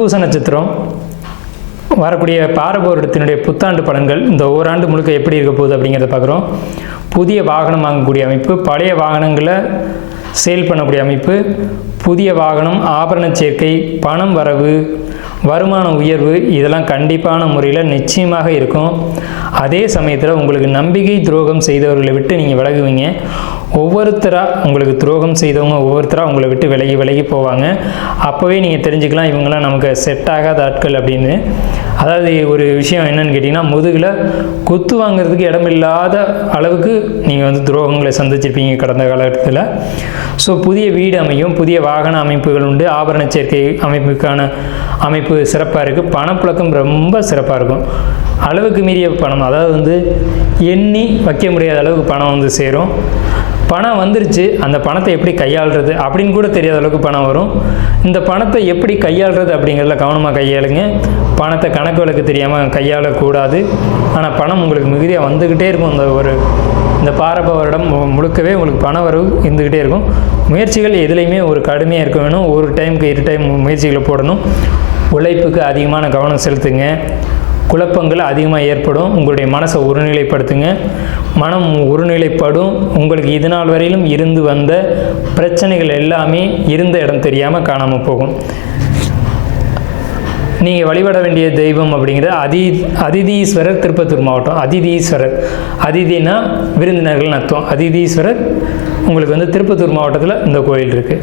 புனர்பூச நட்சத்திரம் வரக்கூடிய பாரப வருடத்தினுடைய புத்தாண்டு பலன்கள் இந்த ஓராண்டு முழுக்க எப்படி இருக்க போகுது அப்படிங்கிறத பார்க்குறோம். புதிய வாகனம் வாங்கக்கூடிய அமைப்பு, பழைய வாகனங்களை சேல் பண்ணக்கூடிய அமைப்பு, புதிய வாகனம், ஆபரண சேர்க்கை, பணம் வரவு, வருமான உயர்வு, இதெல்லாம் கண்டிப்பான முறையில் நிச்சயமாக இருக்கும். அதே சமயத்தில் உங்களுக்கு நம்பிக்கை துரோகம் செய்தவர்களை விட்டு நீங்கள் விலகுவீங்க. ஒவ்வொருத்தராக உங்களுக்கு துரோகம் செய்தவங்க ஒவ்வொருத்தராக உங்களை விட்டு விலகி போவாங்க. அப்போவே நீங்கள் தெரிஞ்சுக்கலாம் இவங்களாம் நமக்கு செட் ஆகாத ஆட்கள் அப்படின்னு. அதாவது ஒரு விஷயம் என்னன்னு கேட்டிங்கன்னா, முதுகில் குத்து வாங்கிறதுக்கு இடமில்லாத அளவுக்கு நீங்கள் துரோகங்களை சந்திச்சிருப்பீங்க கடந்த காலகட்டத்தில். ஸோ புதிய வீடு அமையும், புதிய வாகன அமைப்புகள் உண்டு, ஆபரண சேர்க்கை அமைப்புக்கான அமைப்பு சிறப்பாக இருக்குது. பணப்புழக்கம் ரொம்ப சிறப்பாக இருக்கும். அளவுக்கு மீறிய பணம், அதாவது எண்ணி வைக்க முடியாத அளவுக்கு பணம் சேரும். பணம் வந்துருச்சு, அந்த பணத்தை எப்படி கையாளுறது அப்படின்னு கூட தெரியாத அளவுக்கு பணம் வரும். இந்த பணத்தை எப்படி கையாளுறது அப்படிங்கிறதுல கவனமாக கையாளுங்க. பணத்தை கணக்கு வழக்கு தெரியாமல் கையாளக்கூடாது. ஆனால் பணம் உங்களுக்கு மிகுதியாக வந்துக்கிட்டே இருக்கும். இந்த பாரப வருடம் முழுக்கவே உங்களுக்கு பண வரவு இருந்துக்கிட்டே இருக்கும். முயற்சிகள் எதுலேயுமே ஒரு கடுமையாக இருக்க வேணும். ஒரு டைமுக்கு 2 டைம் முயற்சிகளை போடணும். உழைப்புக்கு அதிகமான கவனம் செலுத்துங்க. குழப்பங்கள் அதிகமாக ஏற்படும். உங்களுடைய மனசை ஒருநிலைப்படுத்துங்க. மனம் ஒருநிலைப்படும். உங்களுக்கு இது நாள் வரையிலும் இருந்து வந்த பிரச்சனைகள் எல்லாமே இருந்த இடம் தெரியாமல் காணாமல் போகும். நீங்கள் வழிபட வேண்டிய தெய்வம் அப்படிங்கிறது அதிதீஸ்வரர், திருப்பத்தூர் மாவட்டம். அதிதீஸ்வரர், அதிதினா விருந்தினர்கள் அர்த்தம். அதிதீஸ்வரர் உங்களுக்கு திருப்பத்தூர் மாவட்டத்தில் இந்த கோயில் இருக்குது.